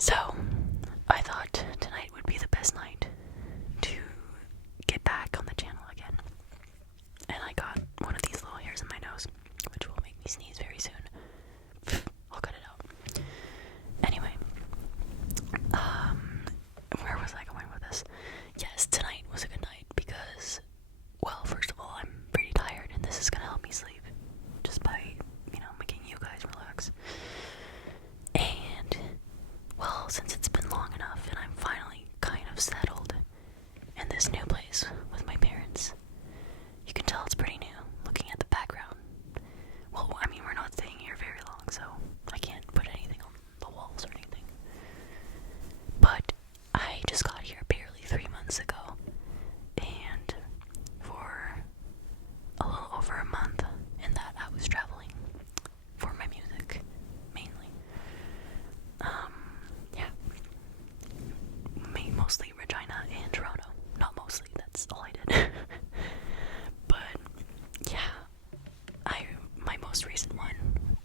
So, I thought tonight would be the best night to get back on the channel again. And I got one of these little hairs in my nose, which will make me sneeze very soon. I'll cut it out. Anyway, where was I going with this? Yes, tonight was a good night because, well, first of all, I'm pretty tired, and this is gonna help me sleep just by, making you guys relax. And, well, since it's been long enough and I'm finally kind of settled in this new place with my parents, you can tell it's pretty new looking at the background. Well, I mean, we're not staying here very long, so I can't put anything on the walls or anything. But I just got here barely 3 months ago, and for a little over a month in that I was traveling for my music, mainly. Yeah. Mostly Regina and Toronto. Not mostly, that's all I did. But, yeah. My most recent one,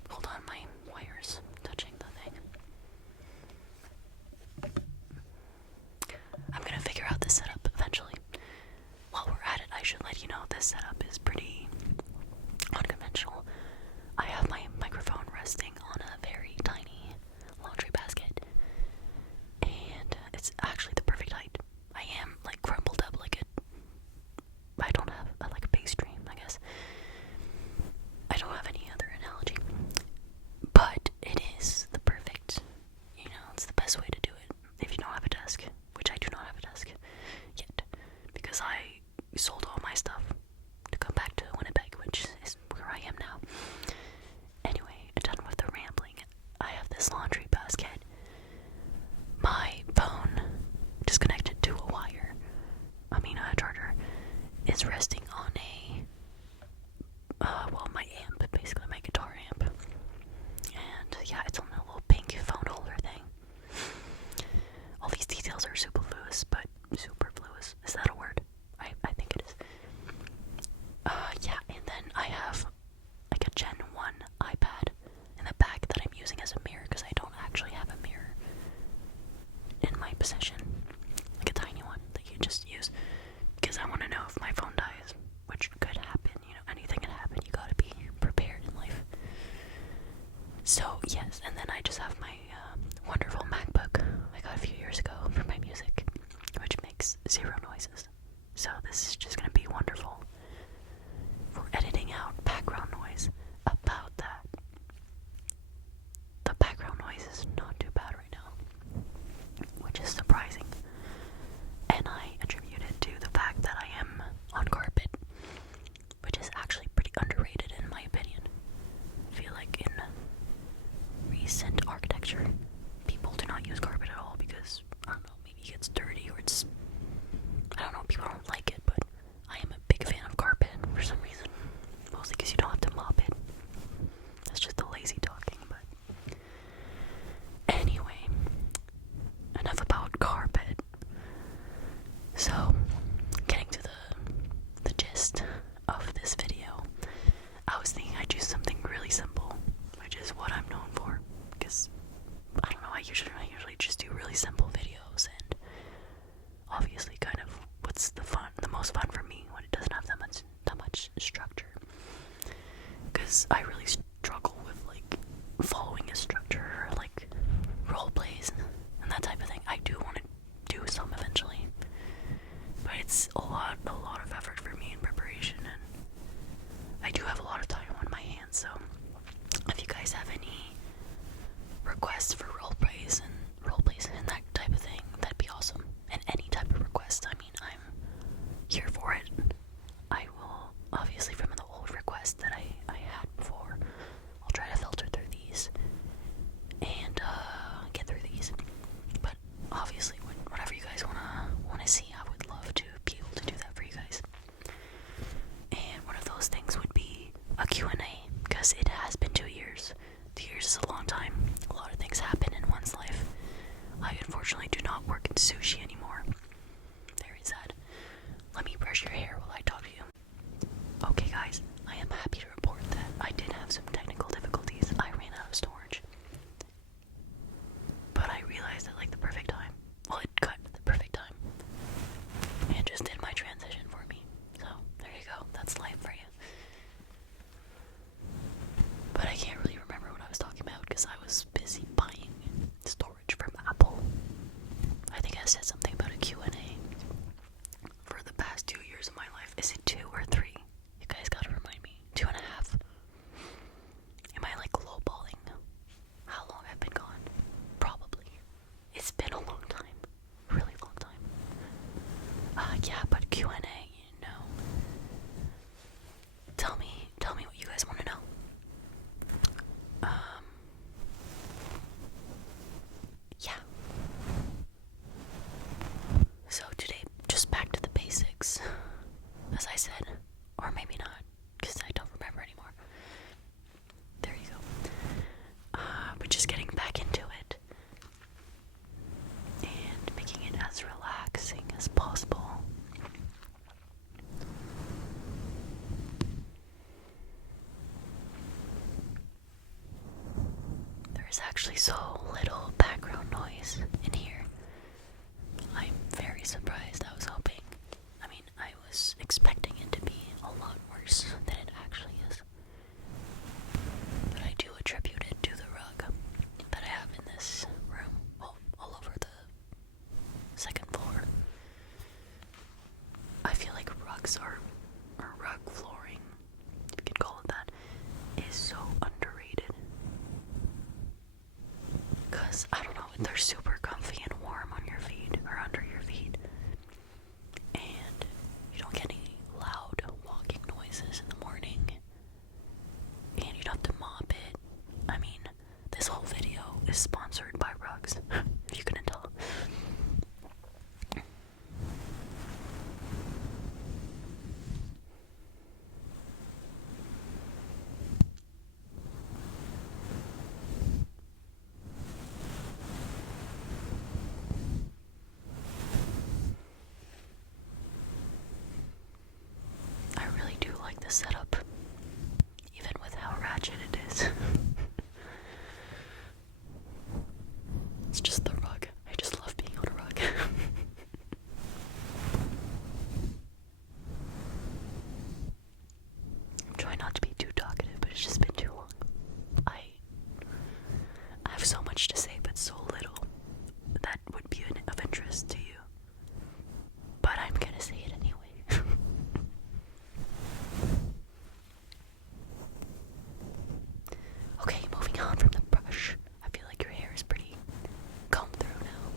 hold on, my wire's touching the thing. I'm gonna figure out this setup eventually. While we're at it, I should let you know this setup is pretty unconventional. I have my microphone resting on a very tiny laundry basket, and it's actually the perfect height. I am like crumpled up like I don't have like a bass stream, I guess. I don't have any other analogy, but it is the perfect, it's the best way to do it if you don't have a desk, which I do not have a desk yet, because I sold all my stuff to come back to Winnipeg, which is where I am now. Anyway, done with the rambling. yeah. So today, just back to the basics, as I said, or maybe not, because I don't remember anymore. There you go. But just getting back into it and making it as relaxing as possible. There is actually so little background noise in here. I'm very surprised. I was expecting it to be a lot worse than it actually is. But I do attribute it to the rug that I have in this room, well, all over the second floor. I feel like or rug flooring, if you can call it that, is so underrated. Because, I don't know, they're super comfy and warm on your feet, or under your feet. And you don't get any loud walking noises in the morning. And you don't have to mop it. I mean, this whole video is sponsored by rugs, if you couldn't tell. I really do like this setup, even with how ratchet it is. It's just the rug. I just love being on a rug. I'm trying not to be too talkative, but it's just been too long. I have so much to say, but so little that would be of interest to you. But I'm gonna say it anyway. Okay, moving on from the brush. I feel like your hair is pretty combed through now.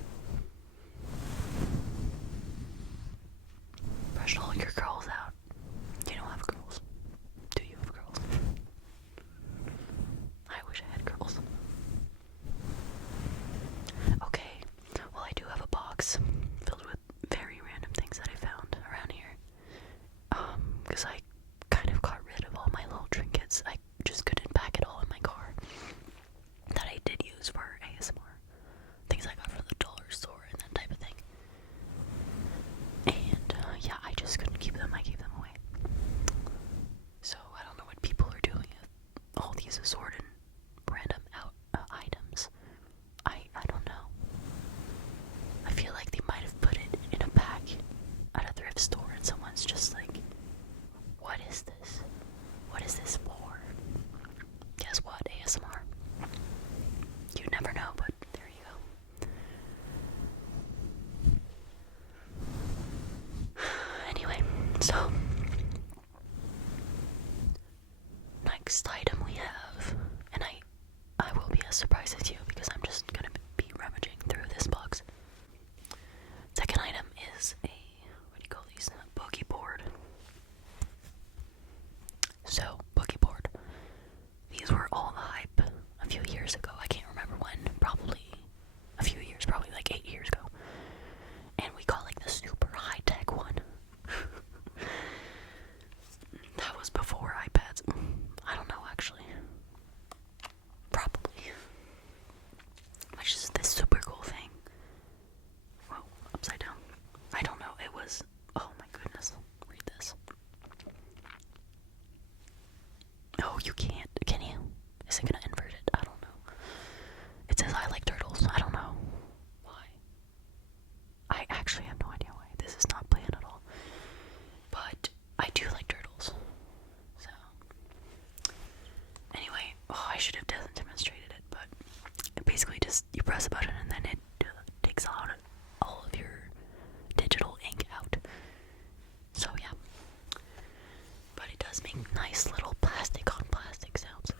Brush all your curls out. You don't have curls. Do you have curls? I wish I had curls. Okay, well, I do have a box filled with very random things that I found around here. Because I kind of got rid of all my little trinkets. I just couldn't pack it all in my car that I did use for ASMR. Things I got from the dollar store and that type of thing. And, yeah, I just couldn't keep them. I gave them away. So, I don't know what people are doing with all these assorted random items. I don't know. I feel like they might have put it in a bag at a thrift store and someone's just like, what is this? What is this for? Guess what? ASMR. You never know, but there you go. Anyway, so next item we have, and I will be as surprised as you because I'm just gonna be rummaging through this box. Second item is a, what do you call these? Boogie board. So, Boogie board. These were all the hype a few years ago. I can't remember when. Probably a few years. Probably like 8 years ago. And we got like the super high-tech one. That was before iPads. I don't know, actually. Probably. Which is this super cool thing. Whoa, upside down. I don't know. It was, oh my goodness. Read this. Oh, you can't. Can you? Is it gonna invert it? I don't know. It says I like turtles. I don't know why. I actually have no idea why. This is not planned at all. But I do like turtles. So anyway, oh, I should have demonstrated it, but it basically just you press a button and then it takes out all of your digital ink out. So yeah. But it does make nice little plastic on plastic sounds.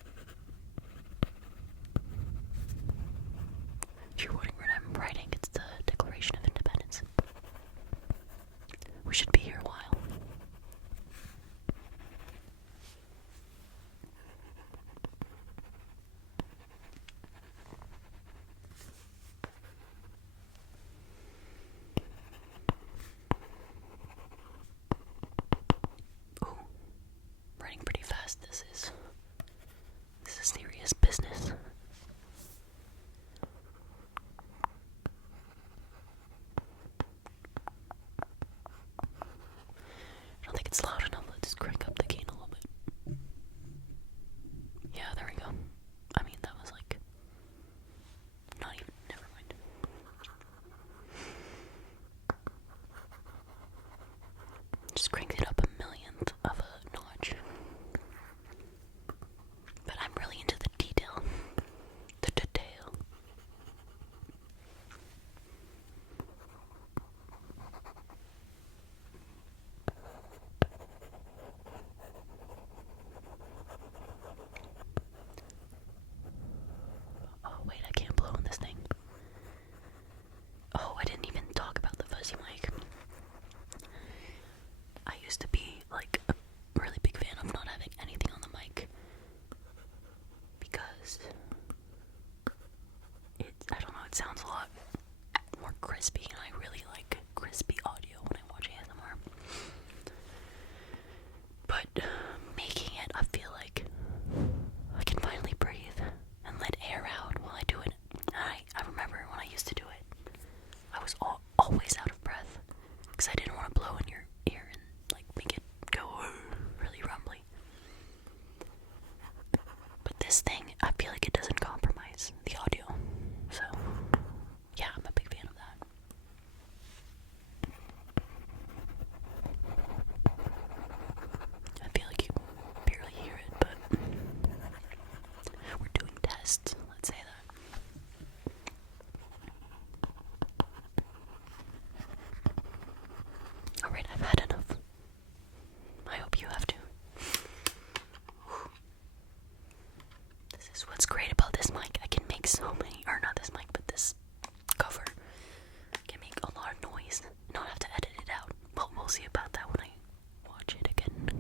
If you're wondering what I'm writing, it's the Declaration of Independence. We should be here a while. it sounds a lot more crispy, and I really like crispy audio when I watch ASMR. But making it, I feel like I can finally breathe and let air out while I do it. I remember when I used to do it, I was always out of breath because I didn't want to blow in your ear and like make it go really rumbly. But this thing, I feel like it doesn't compromise the audio. So, yeah, I'm a big fan of that. I feel like you barely hear it, but we're doing tests, let's say that. Alright, I've had enough. I hope you have too. This is what's great about this mic. I can make so many, or not this mic, but this cover can make a lot of noise and not have to edit it out. Well, we'll see about that when I watch it again.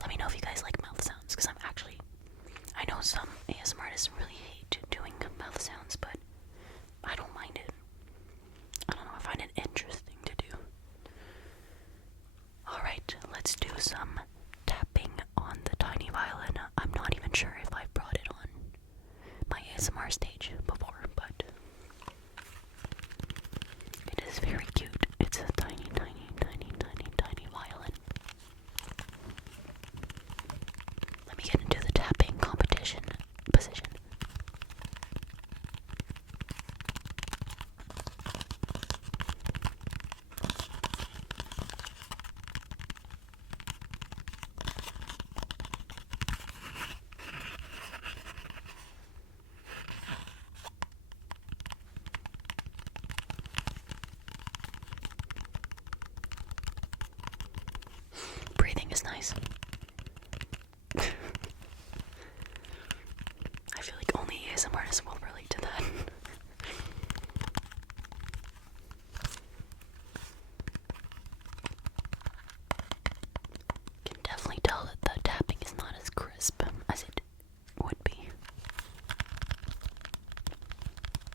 Let me know if you guys like mouth sounds, because I know some ASMR artists really hate doing mouth sounds, but I don't mind it. I don't know, I find it interesting to do. Alright, let's do some tapping on the tiny violin. I'm not even sure if I've brought it on my ASMR stage before, but it is very cute. It's a tiny, tiny, tiny, tiny, tiny violin. Let me get into the tapping competition position. Breathing is nice. I feel like only ASMR artists will relate to that. Can definitely tell that the tapping is not as crisp as it would be.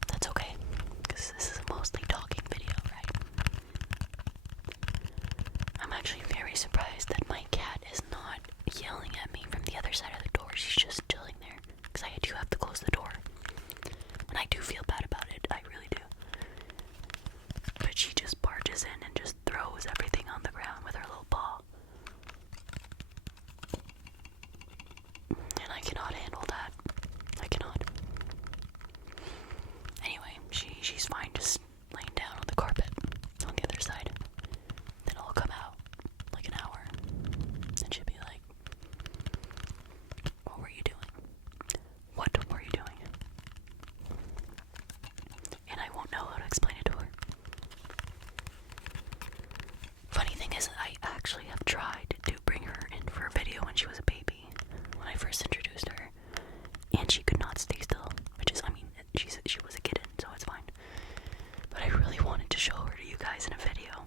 That's okay, because this is a mostly talking video, right? I'm actually very surprised that my cat is not yelling at me from the other side of the door. She's just chilling there, because I do have to close the door. And I do feel bad about it, I really do. But she just barges in and just throws everything on the ground with her little paw. And I cannot handle that. I cannot. Anyway, she's fine just laying down on the carpet on the other side. Then I'll come out like an hour and she'll be like, what were you doing? What were you doing? And I won't know how to explain it to her. Funny thing is, I actually have tried to bring her in for a video when she was a baby, when I first introduced her, and she could not stay still, which is, I mean, she was a kitten, so it's fine. But I really wanted to show her to you guys in a video.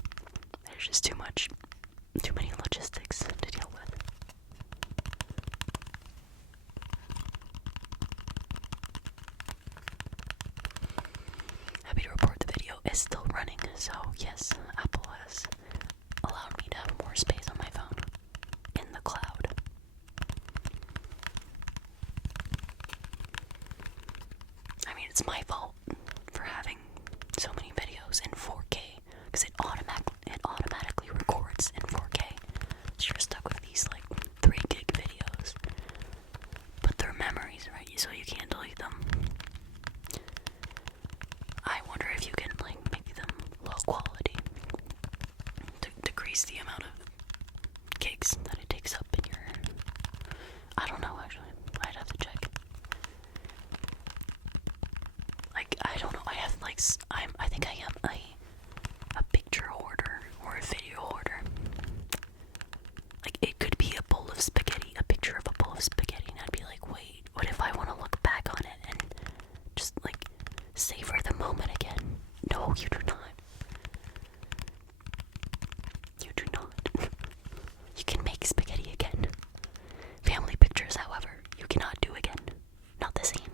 There's just too many logistics to deal with. Happy to report the video is still running, so yes, Apple has allowed me to have more space on my phone in the cloud. I mean, it's my fault for having so many videos in 4K, because it automatically records in 4K. So you're stuck with these like 3 gig videos, but they're memories, right? So you can't delete them. I wonder if you can like make them low quality to decrease the amount of gigs that it takes up in your. I don't know, actually. I'd have to check. Like, I don't know. I have like I think I am a picture hoarder or a video hoarder. Like, it could be a bowl of spaghetti, a picture of a bowl of spaghetti, and I'd be like, wait, what if I want to look back on it and just like savor the moment again? No, you do not. You do not. You can make spaghetti again. Family pictures, however, you cannot do again. Not the same.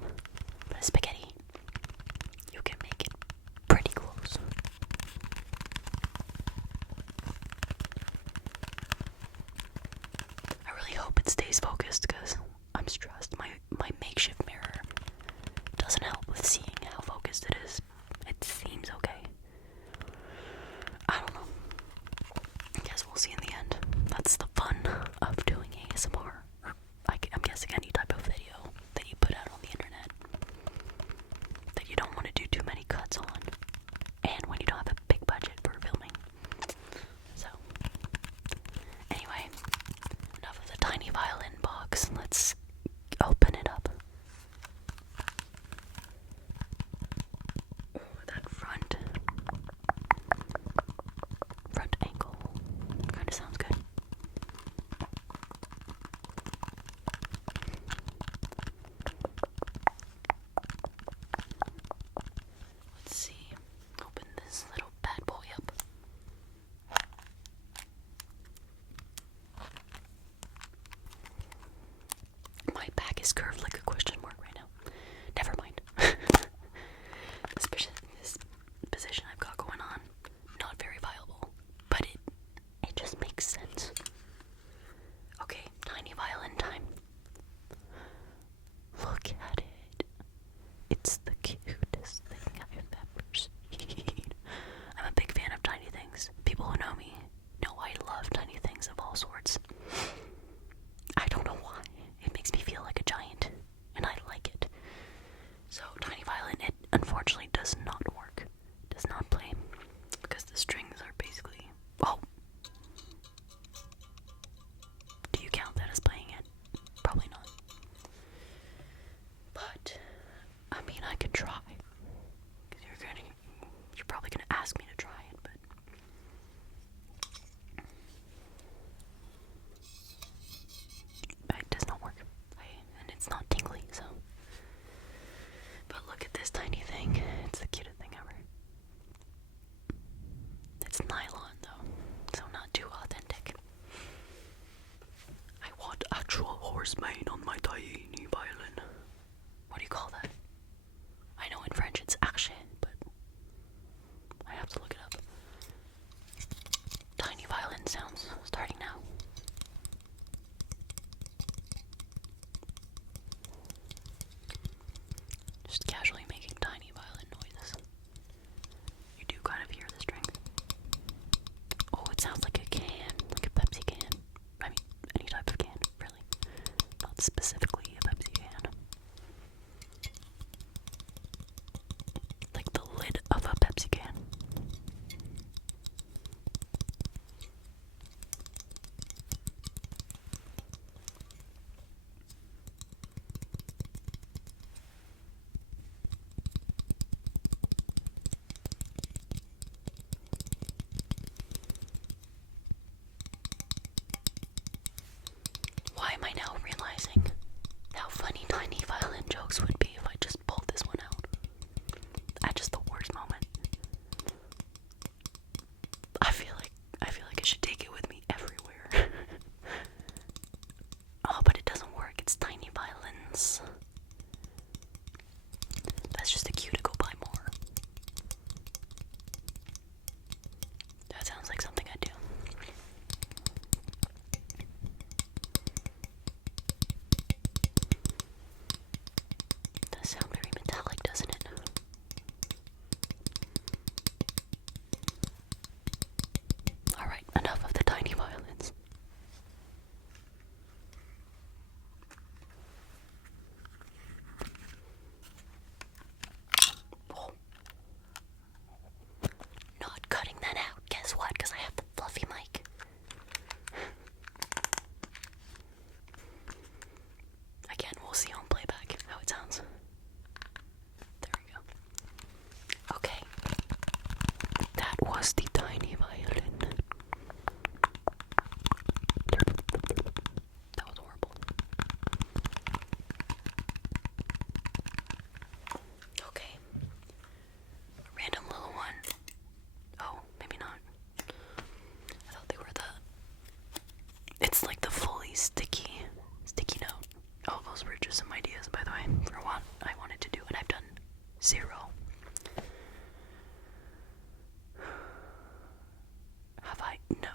unfortunately does not work. Does not play. Because the strings are basically... Oh! Do you count that as playing it? Probably not. But, I mean, I could try. Because you're probably gonna ask me to try it, but... It does not work. And it's not tingly, so... But look at this tiny thing. It's the cutest thing ever. It's nylon, though, so not too authentic. I want actual horse mane on my tiny violin. What do you call that? I know in French it's action, but I have to look it up. Tiny violin sounds starting now. Just casually making tiny violin noises. You do kind of hear the strength. Oh, it sounds like a can, like a Pepsi can. I mean, any type of can, really. Not specifically a Pepsi can. Like the lid of a Pepsi can. Why am I now realizing how funny tiny violin jokes would be if I just pulled this one out? At just the worst moment. I feel like I should take it with me everywhere. Oh, but it doesn't work. It's tiny violins. That's just a cue to go buy more. That sounds like something I do. Does sound very metallic, doesn't it? Alright, enough of the tiny violins. Oh. Not cutting that out. Guess what? Because I have the fluffy mic. Again, we'll see on playback how it sounds. There we go. Okay. That was the tiny violin. That was horrible. Okay. Random little one. Oh, maybe not. I thought they were it's like the fully sticky note. Oh, those were just some ideas, by the way, for what I wanted to do, and I've done 0. Have I? No.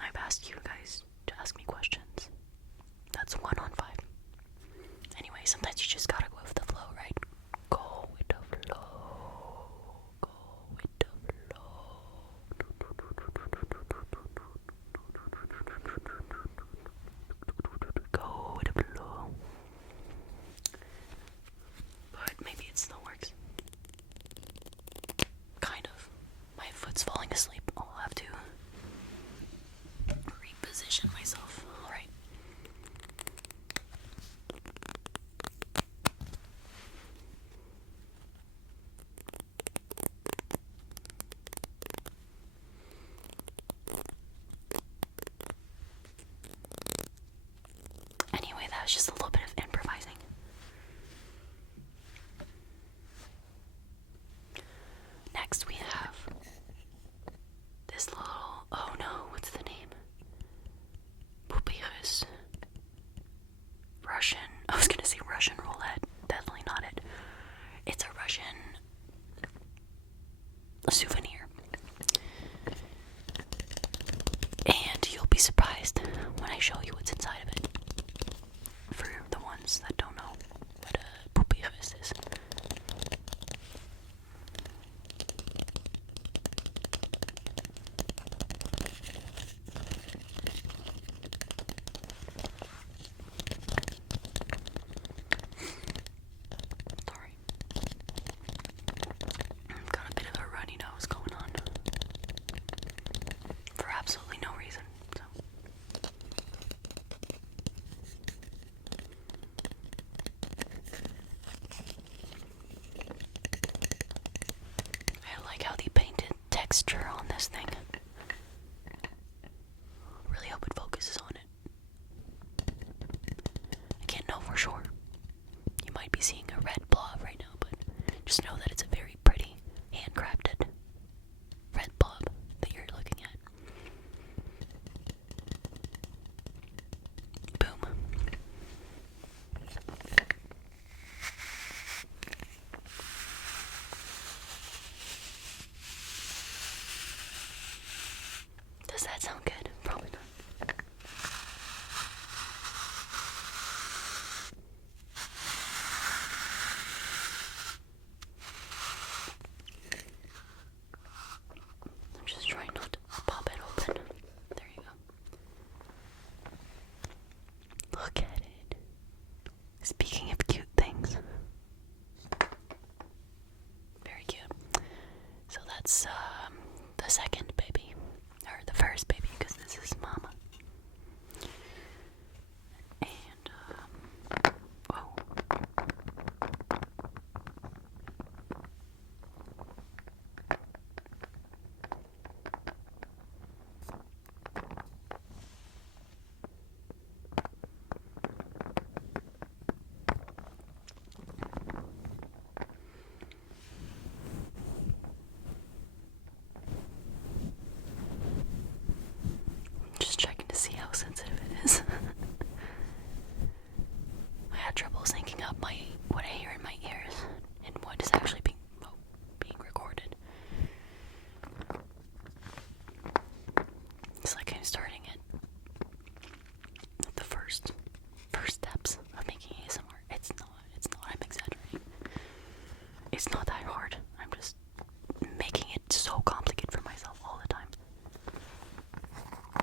I've asked you guys to ask me questions. That's 1 on 5. Anyway, sometimes you just gotta go with the flow, right? Go with the flow. Go with the flow. Go with the flow. But maybe it still works. Kind of. My foot's falling asleep. I'll have to reposition myself. Alright. Anyway, that was just a little bit of improvising. Next we have this little, oh no, what's the name? Poupées. Russian, I was gonna say Russian roulette, definitely not it. It's a Russian souvenir. And you'll be surprised when I show you what's inside of it. For the texture on this thing. Really hope it focuses on it. I can't know for sure. You might be seeing a red blob right now, but just know that it's a very pretty, handcrafted red blob that you're looking at. Boom. Does that sound good? Probably not. I'm just trying not to pop it open. There you go. Look at it. Speaking of cute things. Very cute. So that's the second baby. Or the first baby, because this is Mama. And, whoa. Just checking to see how sensitive it is. I had trouble syncing up what I hear in my ears and what is actually being recorded. It's like I'm starting it at the first steps of making ASMR. It's not, I'm exaggerating. It's not that hard. I'm just making it so complicated for myself all the time.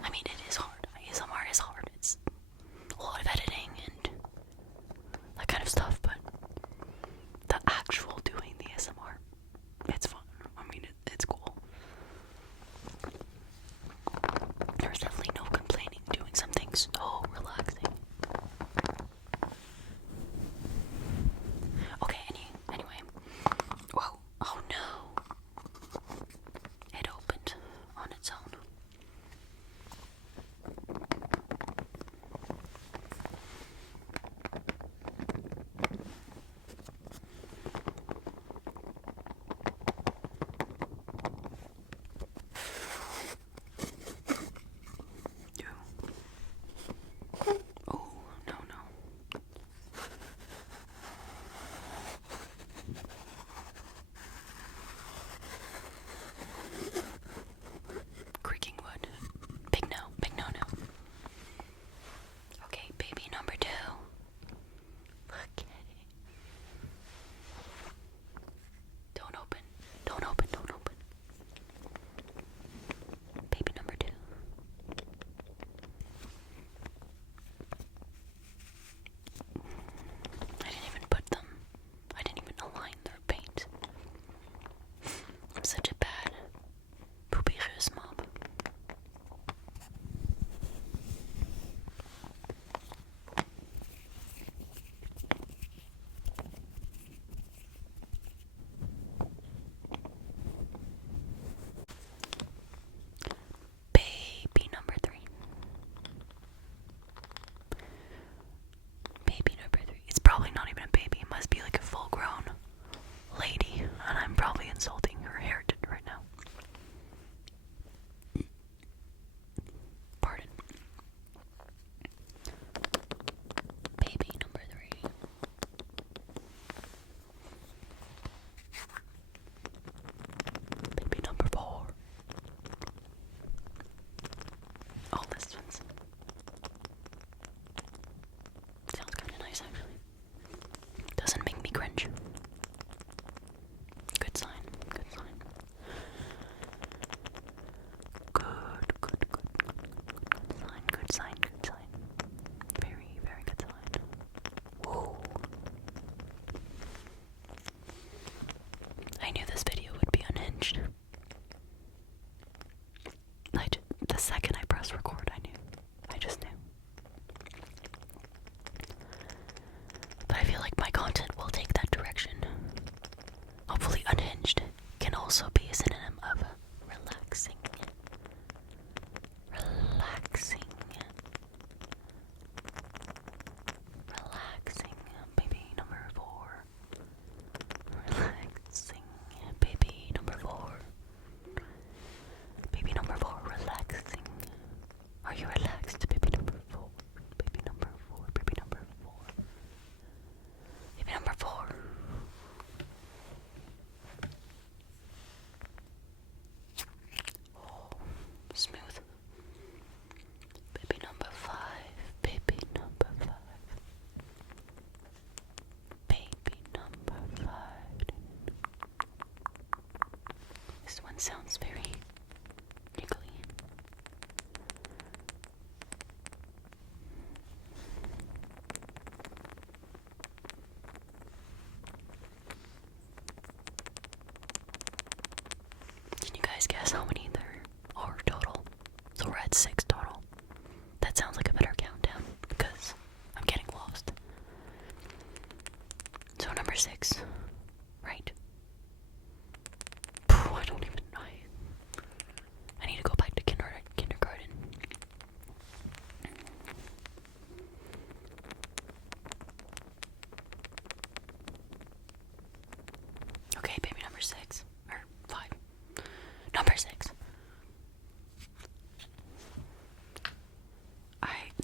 I mean, it is hard. ASMR is hard. It's a lot of editing and that kind of stuff, but the actual doing the ASMR, it's fun. I mean, it's cool. There's definitely no complaining doing something so relaxing. Okay, anyway. Whoa, oh no. It opened on its own. Oh, no. Creaking wood. Big no. Okay, baby number 2. Look at it. Don't open. Baby number 2. I didn't even align their paint. I'm such a bad poupieuse mom. Baby number 3. It's probably not even a baby. It must be like a full-grown lady, and I'm probably insulting her heritage right now. Pardon. Baby number 3. Baby number 4. Oh, this one's sounds kind of nice, actually. Doesn't make me cringe. Good sign. Good sign. Very, very good sign. Whoa. I knew this video would be unhinged. The second I pressed record, I knew. I just knew. But I feel like my content will take that direction. Hopefully unhinged can also be a synonym of relaxed. sounds very niggly. Can you guys guess how many there are total? So we're at 6 total. That sounds like a better countdown because I'm getting lost. So number 6, right? I don't even know. I need to go back to kindergarten. Okay, baby number 6. Or 5. Number 6.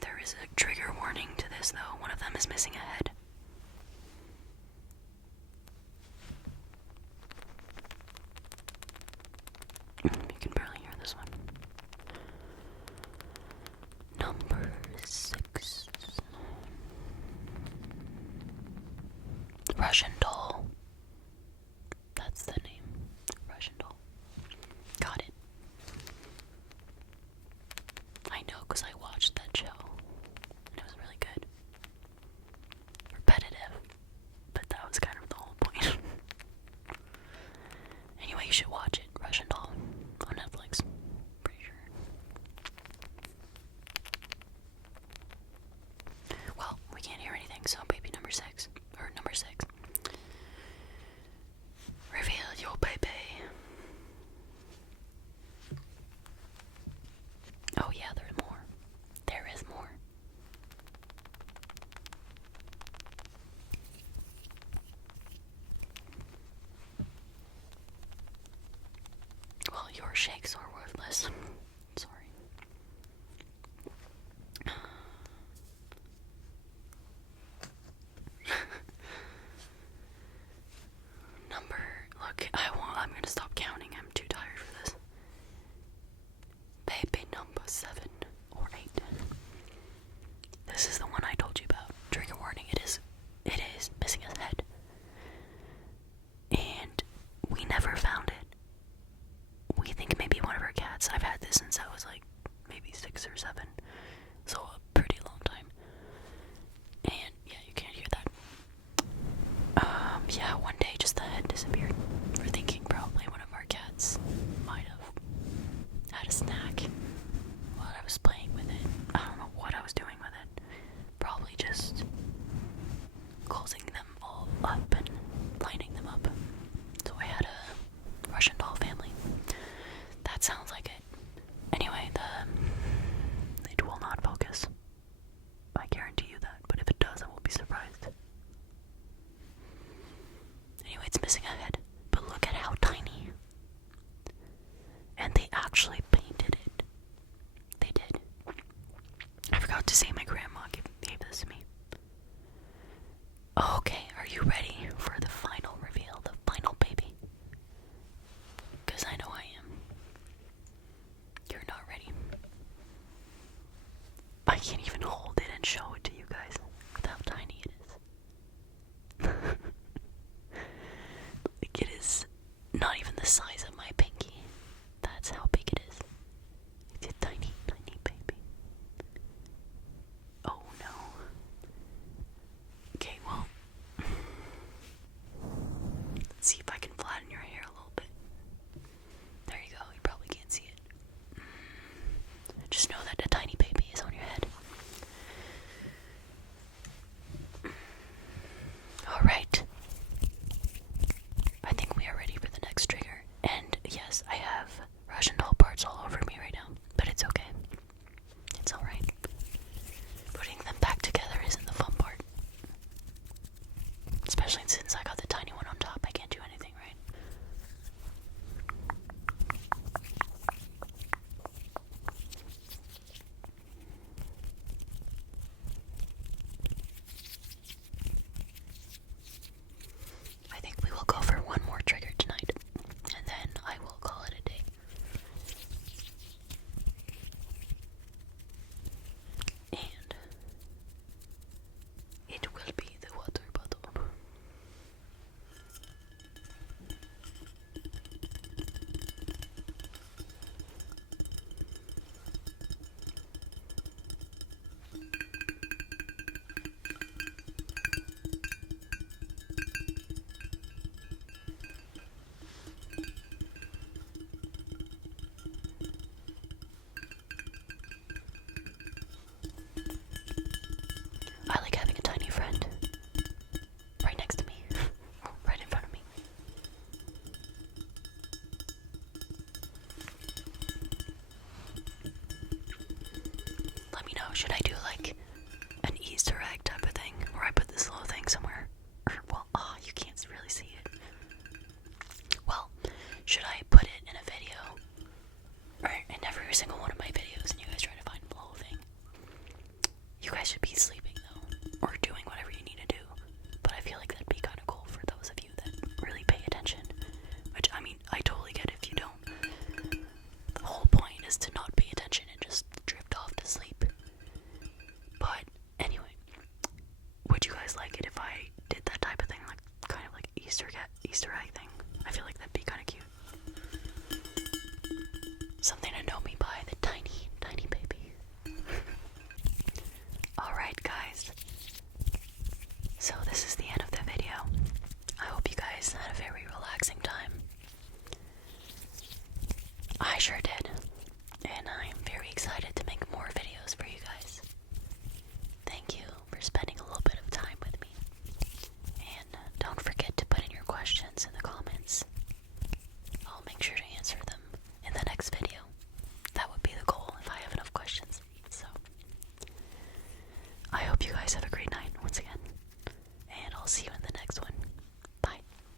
There is a trigger warning to this though. One of them is missing a head. You can barely hear this one. Number 6. Russian doll. That's the name. Russian doll. Got it. I know, because I watched that show. And it was really good. Repetitive. But that was kind of the whole point. Anyway, you should watch it. Russian doll. On Netflix. Pretty sure. Well, we can't hear anything, so baby number 6. Or number 6. Reveal your baby. Oh yeah, there's more. There is more. Well, your shakes are worthless. Sorry. I'm gonna stop counting. I'm too tired for this. Baby number 7 or 8. This is the one I told you about. Trigger warning. It is missing a head. And we never found it. We think maybe one of our cats. I've had this since I was like maybe 6 or 7. So a pretty long time. And yeah, you can't hear that. Yeah, one day just the head disappeared. We're thinking probably one of our cats might have had a snack while I was playing with it. I don't know what I was doing with it. Probably just closing them all up and lining them up. So I had a Russian doll family. That sounds like it. Anyway, it will not focus. I guarantee you that. But if it does, I will be surprised. Anyway, it's missing a head. But look at how tiny. And they actually painted it. They did. I forgot to say my grandma gave this to me. Okay, are you ready for the final reveal? The final baby? Because I know I am. You're not ready. I can't even hold it and show it to you guys with how tiny it is. Like, it is not even the size of my pinky. That's how big it is. It's a tiny, tiny baby. Oh no. Okay, well, let's see if I can flatten your hair a little bit. There you go, you probably can't see it. Just know that a tiny baby is on your head. Alright. I think we are ready for the next trigger. And yes, I have Russian doll parts all over me right now. But it's okay. It's alright. Putting them back together isn't the fun part. Especially since I got the tiny one on top. I can't do anything, right? should I do like an Easter egg type of thing where I put this little thing somewhere? Or, well, oh, you can't really see it. Well, should I put it in a video? Or in every single one of my videos and you guys try to find the whole thing? You guys should be sleeping though, or doing whatever you need to do. But I feel like that'd be kind of cool for those of you that really pay attention. Which, I mean, I totally get if you don't. The whole point is to not pay attention and just drift off to sleep. But anyway, would you guys like it if I did that type of thing, like kind of like Easter egg thing? I feel like that'd be kind of cute. Something to know me by, the tiny, tiny baby. Alright guys, so this is the end of the video. I hope you guys had a very relaxing time. I sure did, and I'm very excited to